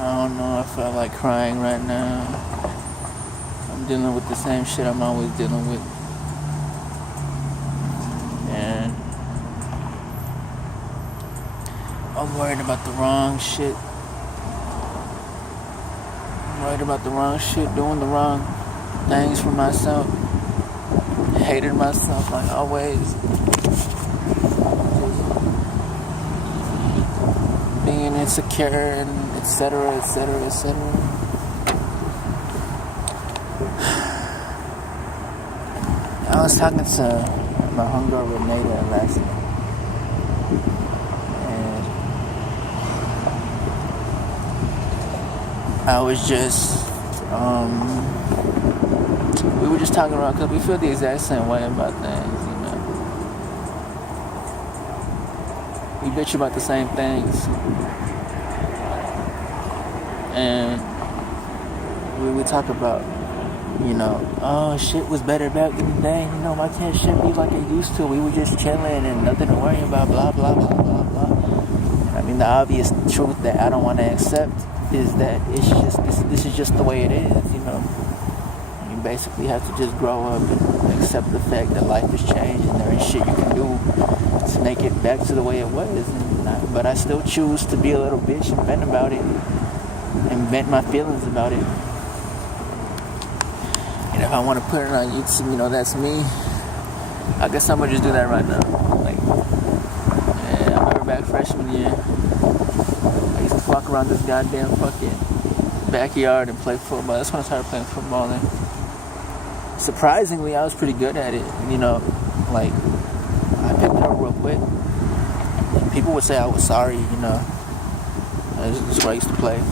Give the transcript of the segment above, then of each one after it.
I don't know, I feel like crying right now. I'm dealing with the same shit I'm always dealing with. And I'm worried about the wrong shit. I'm worried about the wrong shit, doing the wrong things for myself. Hated myself like always. Being insecure and etc. etc. etc. I was talking to my homegirl Renata last night, and I was just we were just talking around because we feel the exact same way about things, you know. We bitch about the same things. And we would talk about, you know, oh, shit was better back in the day. You know, why can't shit be like it used to? We were just chilling and nothing to worry about, blah, blah, blah, blah, blah. And I mean, the obvious truth that I don't want to accept is that it's just, this is just the way it is, you know. You basically have to just grow up and accept the fact that life has changed and there is shit you can do to make it back to the way it was. But I still choose to be a little bitch and vent about it. And vent my feelings about it. And if I want to put it on YouTube, you know, that's me. I guess I'm gonna just do that right now. Like, yeah, I remember back freshman year, I used to walk around this goddamn fucking backyard and play football. That's when I started playing football. And surprisingly, I was pretty good at it. You know, like I picked it up real quick. And people would say I was sorry. You know, this is where I used to play.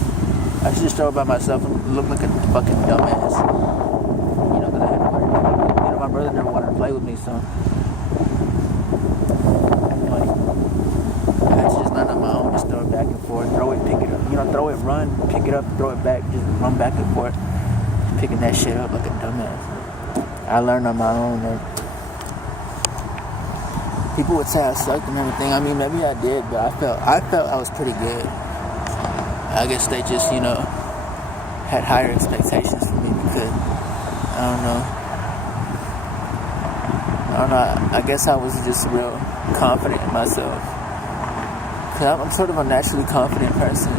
I should just throw it by myself and look like a fucking dumbass. You know, because I had to worry about it. You know, my brother never wanted to play with me, so. Like, I had to just learn on my own, just throw it back and forth, throw it, pick it up. You know, throw it, run, pick it up, throw it back, just run back and forth. Picking that shit up like a dumbass. I learned on my own that people would say I sucked and everything. I mean, maybe I did, but I felt I was pretty good. I guess they just, you know, had higher expectations for me because, I don't know, I guess I was just real confident in myself. Because I'm sort of a naturally confident person.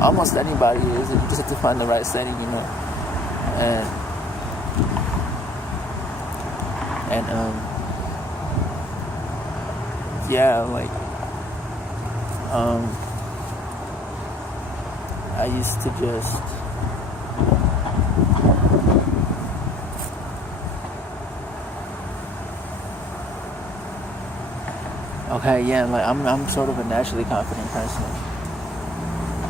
Almost anybody is. You just have to find the right setting, you know. And yeah, like, I used to just like I'm sort of a naturally confident person.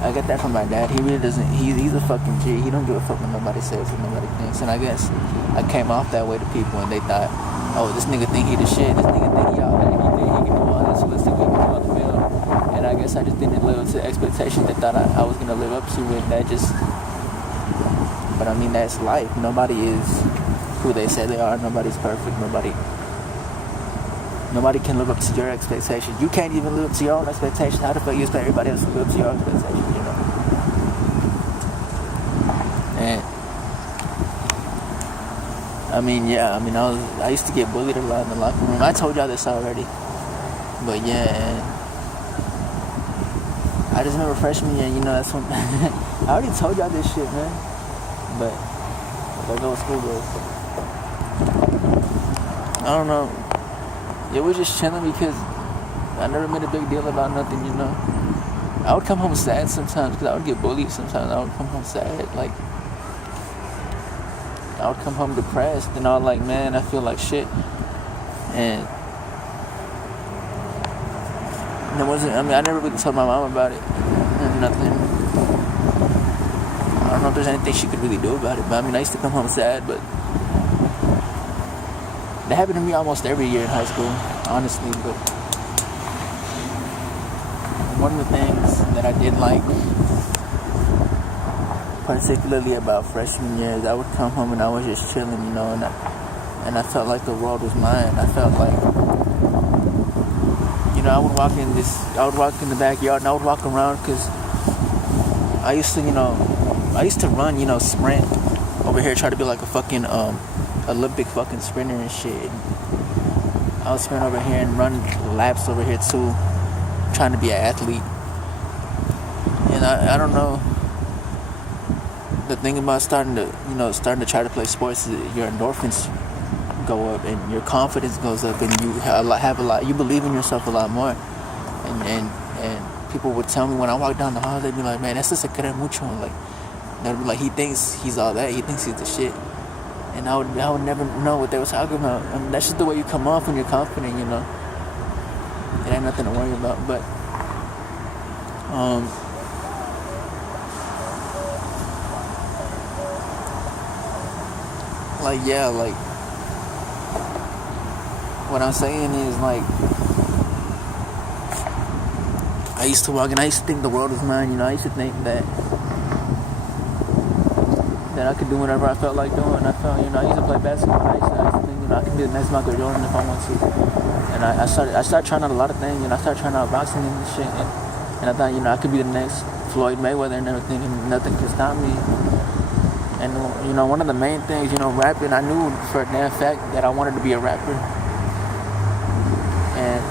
I get that from my dad. He really doesn't. He's a fucking G. He don't give a fuck what nobody says or nobody thinks. And I guess I came off that way to people, and they thought, oh, this nigga think he the shit. This nigga think he out there. He think he can do all this holistic people on the field. And I guess I just didn't live up to the expectations they thought I was gonna live up to, and that just. But I mean, that's life. Nobody is who they say they are. Nobody's perfect. Nobody can live up to your expectations. You can't even live up to your own expectations. How the fuck you expect everybody else to live up to your own expectations, you know? And I mean, yeah, I used to get bullied a lot in the locker room. I told y'all this already. But yeah, and I just remember freshman year, you know, that's when I already told y'all this shit, man. But there goes school girls. I don't know. It was just chilling because I never made a big deal about nothing, you know. I would come home sad sometimes because I would get bullied sometimes. I would come home sad, like I would come home depressed and all, like, man, I feel like shit. And it wasn't, I never really told my mom about it and nothing. I don't know if there's anything she could really do about it, but I used to come home sad, but that happened to me almost every year in high school, honestly. But one of the things that I did like, particularly about freshman year, is I would come home and I was just chilling, you know, and I felt like the world was mine. I felt like, you know, I would walk in the backyard and I would walk around because I used to, run, sprint over here, try to be like a fucking Olympic fucking sprinter and shit. I was sprint over here and run laps over here too, trying to be an athlete. And I don't know. The thing about starting to try to play sports is your endorphins go up and your confidence goes up, and you you believe in yourself a lot more. And people would tell me when I walk down the hall, they'd be like, man, that's just a cree mucho. Like, they'd be like, he thinks he's all that, he thinks he's the shit. And I would never know what they were talking about. I mean, that's just the way you come off when you're confident, It ain't nothing to worry about. But what I'm saying is, like, I used to walk and I used to think the world was mine, I used to think that I could do whatever I felt like doing. I used to play basketball. I used to think, I can be the next Michael Jordan if I want to. And I started trying out a lot of things, I started trying out boxing and shit. And I thought, I could be the next Floyd Mayweather and everything, and nothing could stop me. And, one of the main things, rapping, I knew for a damn fact that I wanted to be a rapper. And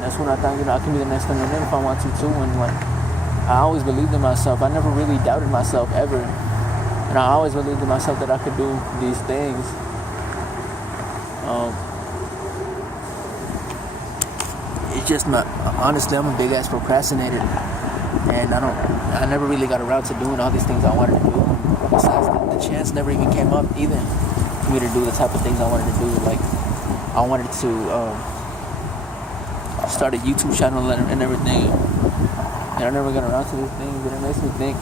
that's when I thought, I can be the next thing if I want to too. And, I always believed in myself. I never really doubted myself ever. And I always believed in myself that I could do these things. It's just honestly, I'm a big ass procrastinator. And I never really got around to doing all these things I wanted to do. Besides, the chance never even came up either for me to do the type of things I wanted to do. Like, I wanted to start a YouTube channel and everything. And I never got around to these things, and it makes me think,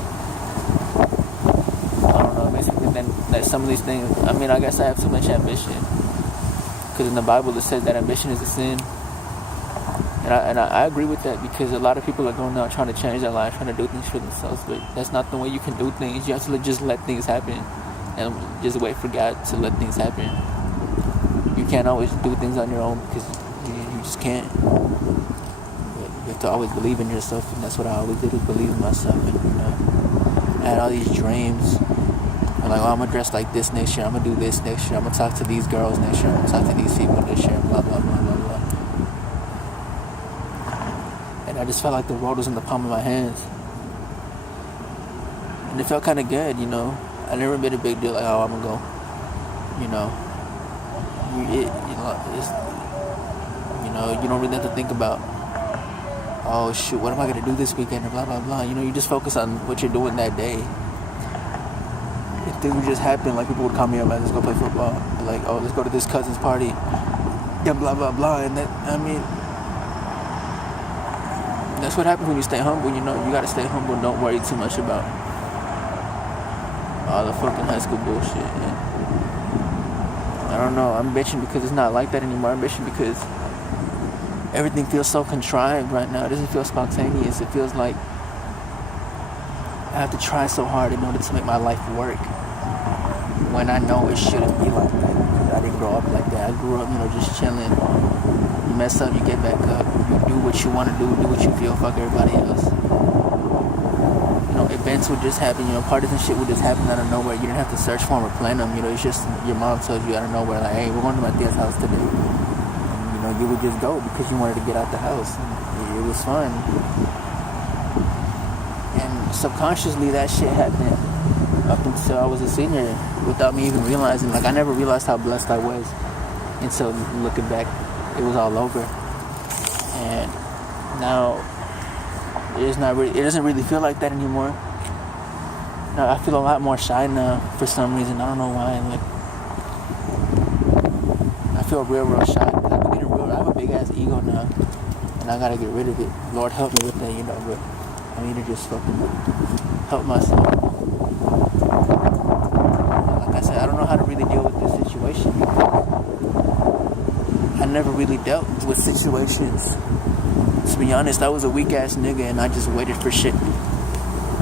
it makes me think that some of these things, I guess I have too much ambition. Because in the Bible it says that ambition is a sin. And I agree with that, because a lot of people are going out trying to change their life, trying to do things for themselves, but that's not the way you can do things. You have to just let things happen and just wait for God to let things happen. You can't always do things on your own, because you just can't. You have to always believe in yourself, and that's what I always did, was believe in myself. And I had all these dreams. I'm like, I'm gonna dress like this next year, I'm gonna do this next year, I'm gonna talk to these girls next year, I'm gonna talk to these people this year, blah blah blah blah blah. And I just felt like the world was in the palm of my hands, and it felt kind of good. I never made a big deal like, oh, I'm gonna go. You don't really have to think about, oh shoot, what am I gonna do this weekend, or blah blah blah. You just focus on what you're doing that day. If things would just happen, like, people would call me up, man, let's go play football. Like, oh, let's go to this cousin's party, yeah, blah blah blah. And that's what happens when you stay humble. You gotta stay humble. Don't worry too much about all the fucking high school bullshit. And I don't know, I'm bitching because it's not like that anymore. I'm bitching because everything feels so contrived right now. It doesn't feel spontaneous. It feels like I have to try so hard in order to make my life work, when I know it shouldn't be like that. I didn't grow up like that. I grew up, just chilling. You mess up, you get back up. You do what you want to do what you feel, fuck everybody else. Events would just happen, parties and shit would just happen out of nowhere. You didn't have to search for them or plan them, it's just your mom told you out of nowhere, like, hey, we're going to my tia's house today. And, you would just go because you wanted to get out the house. And it was fun. And subconsciously that shit happened up until I was a senior without me even realizing. Like, I never realized how blessed I was until looking back, it was all over. And now it doesn't really feel like that anymore. I feel a lot more shy now for some reason. I don't know why. Like, I feel real shy because I have a big ass ego now, and I gotta get rid of it. Lord help me with that, but I need to just fucking help myself. Like I said, I don't know how to really deal with this situation because I never really dealt with situations. To be honest, I was a weak ass nigga and I just waited for shit.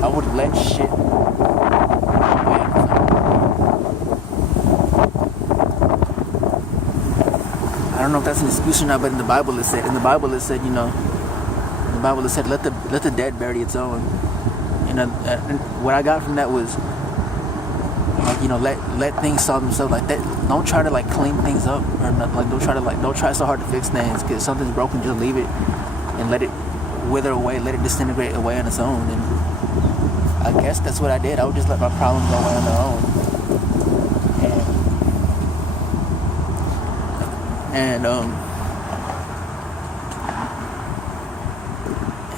I would let shit. I don't know if that's an excuse or not, but in the Bible it said, let the dead bury its own. what I got from that was, like, let things solve themselves. Like that, don't try to like clean things up or not, like don't try so hard to fix things. Because something's broken, just leave it and let it wither away, let it disintegrate away on its own. And I guess that's what I did. I would just let my problems go away on their own.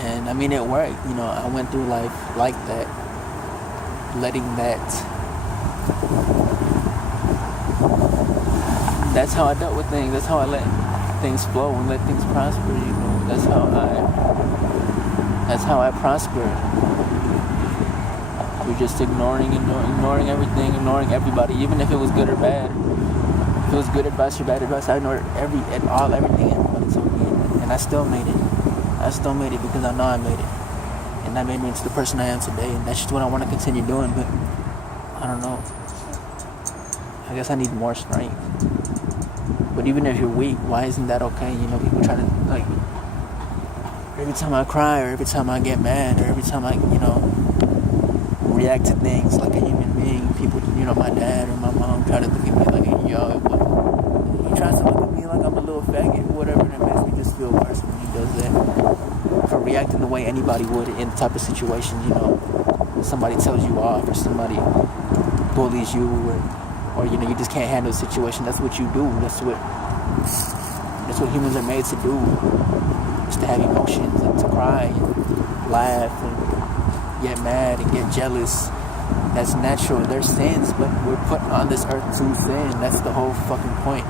And I mean, it worked. I went through life like that, letting that's how I dealt with things. That's how I let things flow and let things prosper. That's how I prospered. We're just ignoring everything, ignoring everybody, even if it was good or bad. If it was good advice or bad advice, I ignored everything everybody told me, and I still made it. I still made it because I know I made it, and that made me into the person I am today. And that's just what I want to continue doing. But I don't know. I guess I need more strength. But even if you're weak, why isn't that okay? People try to, like, every time I cry or every time I get mad or every time I, react to things like a human being, people, my dad or my mom try to look at me like, yo, he tries to look at me like I'm a little faggot or whatever, and it makes me just feel worse when he does that. For reacting the way anybody would in the type of situation, somebody tells you off or somebody bullies you or you just can't handle the situation. That's what you do. That's what humans are made to do. Just to have emotions and to cry and laugh and get mad and get jealous. That's natural. They're sins, but we're put on this earth to sin. That's the whole fucking point.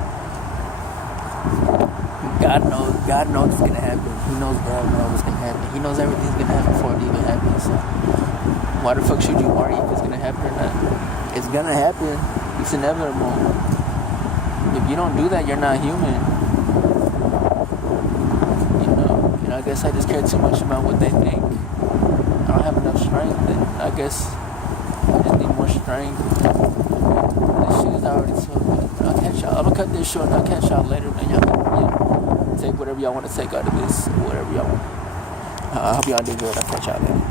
God knows what's gonna happen. He knows damn well what's gonna happen. He knows everything's gonna happen before it even happens. So why the fuck should you worry if it's gonna happen or not? It's gonna happen. It's inevitable. If you don't do that, you're not human. I guess I just care too much about what they think. I don't have enough strength, and I guess I just need more strength. This shit is already so good. I'll catch y'all. I'm gonna cut this short and I'll catch y'all later, man. Y'all can take whatever y'all want to take out of this, or whatever y'all want. I hope y'all do good. I'll catch y'all later.